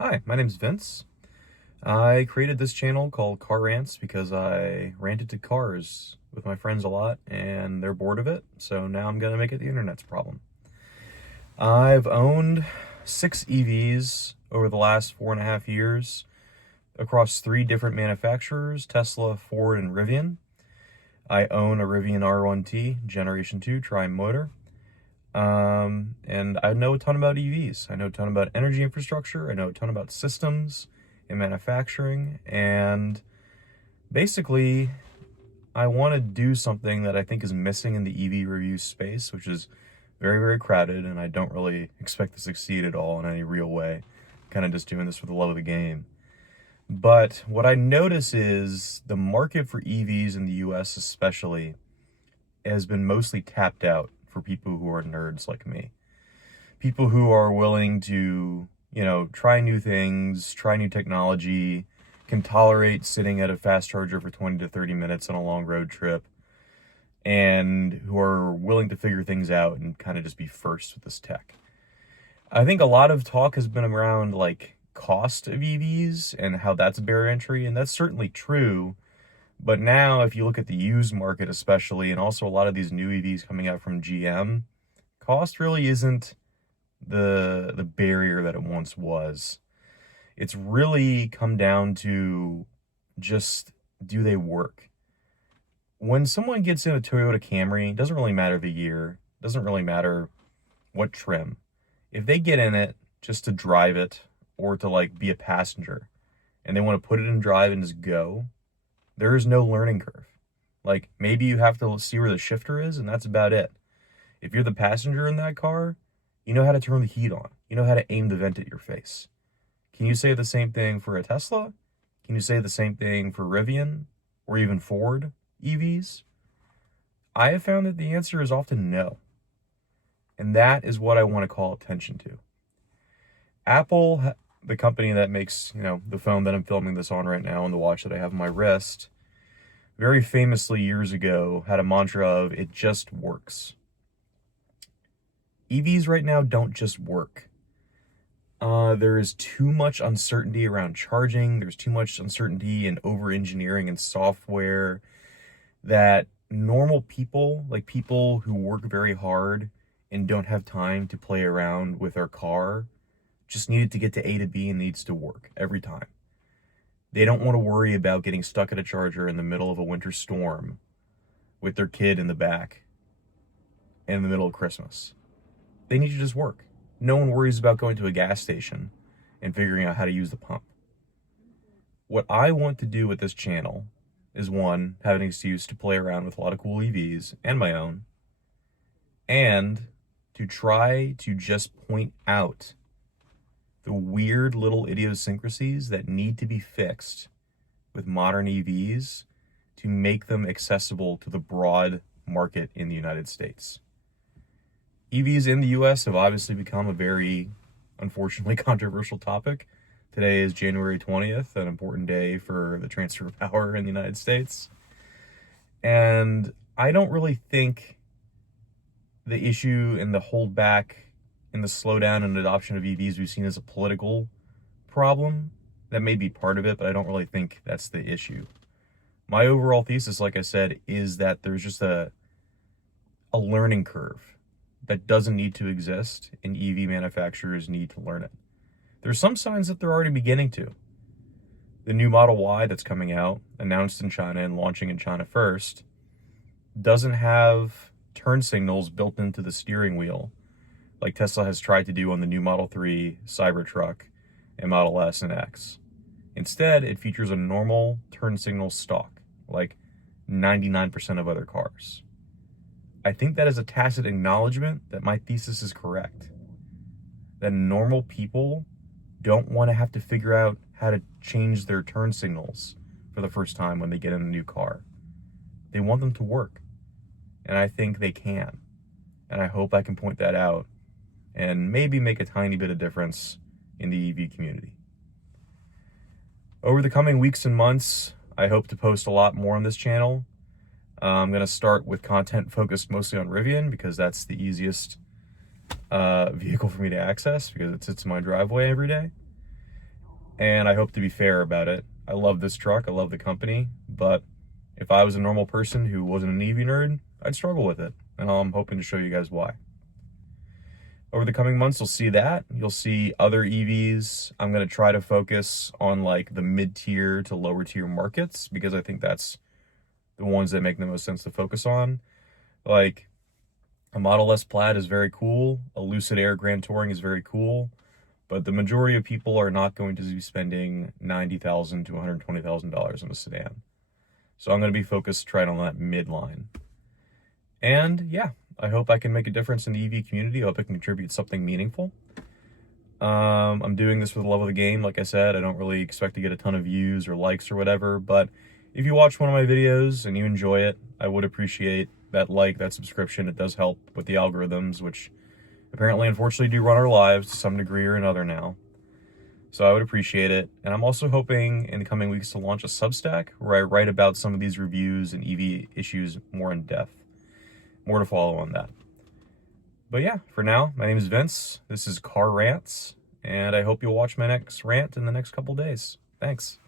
Hi, my name's Vince. I created this channel called Car Rants because I ranted to cars with my friends a lot and they're bored of it, so now I'm gonna make it the internet's problem. I've owned 6 EVs over the last 4.5 years across 3 different manufacturers: Tesla, Ford, and Rivian. I own a Rivian R1T Generation 2 tri-motor. And I know a ton about EVs. I know a ton about energy infrastructure. I know a ton about systems and manufacturing. And basically, I want to do something that I think is missing in the EV review space, which is very, very crowded. And I don't really expect to succeed at all in any real way. Kind of just doing this for the love of the game. But what I notice is the market for EVs in the US, especially, has been mostly tapped out for people who are nerds like me. People who are willing to, try new things, try new technology, can tolerate sitting at a fast charger for 20 to 30 minutes on a long road trip, and who are willing to figure things out and kind of just be first with this tech. I think a lot of talk has been around like cost of EVs and how that's a barrier entry, and that's certainly true. But now, if you look at the used market especially, and also a lot of these new EVs coming out from GM, cost really isn't the barrier that it once was. It's really come down to just, do they work? When someone gets in a Toyota Camry, it doesn't really matter the year, doesn't really matter what trim. If they get in it just to drive it or to like be a passenger and they want to put it in drive and just go, there is no learning curve. Like, maybe you have to see where the shifter is, and that's about it. If you're the passenger in that car, you know how to turn the heat on. You know how to aim the vent at your face. Can you say the same thing for a Tesla? Can you say the same thing for Rivian or even Ford EVs? I have found that the answer is often no. And that is what I want to call attention to. Apple, the company that makes, the phone that I'm filming this on right now and the watch that I have on my wrist, very famously years ago had a mantra of, it just works. EVs right now don't just work. There is too much uncertainty around charging. There's too much uncertainty and over-engineering and software that normal people, like people who work very hard and don't have time to play around with their car, just needed to get to A to B and needs to work every time. They don't want to worry about getting stuck at a charger in the middle of a winter storm with their kid in the back in the middle of Christmas. They need to just work. No one worries about going to a gas station and figuring out how to use the pump. What I want to do with this channel is, one, have an excuse to play around with a lot of cool EVs and my own, and to try to just point out the weird little idiosyncrasies that need to be fixed with modern EVs to make them accessible to the broad market in the United States. EVs in the US have obviously become a very, unfortunately, controversial topic. Today is January 20th, an important day for the transfer of power in the United States. And I don't really think the issue and the holdback and the slowdown in adoption of EVs we've seen as a political problem. That may be part of it, but I don't really think that's the issue. My overall thesis, like I said, is that there's just a learning curve that doesn't need to exist, and EV manufacturers need to learn it. There's some signs that they're already beginning to. The new Model Y that's coming out, announced in China and launching in China first, doesn't have turn signals built into the steering wheel like Tesla has tried to do on the new Model 3, Cybertruck, and Model S and X. Instead, it features a normal turn signal stock, like 99% of other cars. I think that is a tacit acknowledgement that my thesis is correct. That normal people don't want to have to figure out how to change their turn signals for the first time when they get in a new car. They want them to work. And I think they can. And I hope I can point that out and maybe make a tiny bit of difference in the EV community. Over the coming weeks and months, I hope to post a lot more on this channel. I'm going to start with content focused mostly on Rivian because that's the easiest vehicle for me to access because it sits in my driveway every day. and I hope to be fair about it. I love this truck, I love the company, but if I was a normal person who wasn't an EV nerd, I'd struggle with it, and I'm hoping to show you guys why. Over the coming months, you'll see that. You'll see other EVs. I'm going to try to focus on like the mid-tier to lower tier markets because I think that's the ones that make the most sense to focus on. Like a Model S Plaid is very cool. A Lucid Air Grand Touring is very cool. But the majority of people are not going to be spending $90,000 to $120,000 on a sedan. So I'm going to be focused right on that midline. And yeah, I hope I can make a difference in the EV community. I hope I can contribute something meaningful. I'm doing this for the love of the game. Like I said, I don't really expect to get a ton of views or likes or whatever, but if you watch one of my videos and you enjoy it, I would appreciate that like, that subscription. It does help with the algorithms, which apparently, unfortunately, do run our lives to some degree or another now. So I would appreciate it. And I'm also hoping in the coming weeks to launch a Substack where I write about some of these reviews and EV issues more in depth. More to follow on that. But yeah, for now, my name is Vince. This is Car Rants, and I hope you'll watch my next rant in the next couple days. Thanks.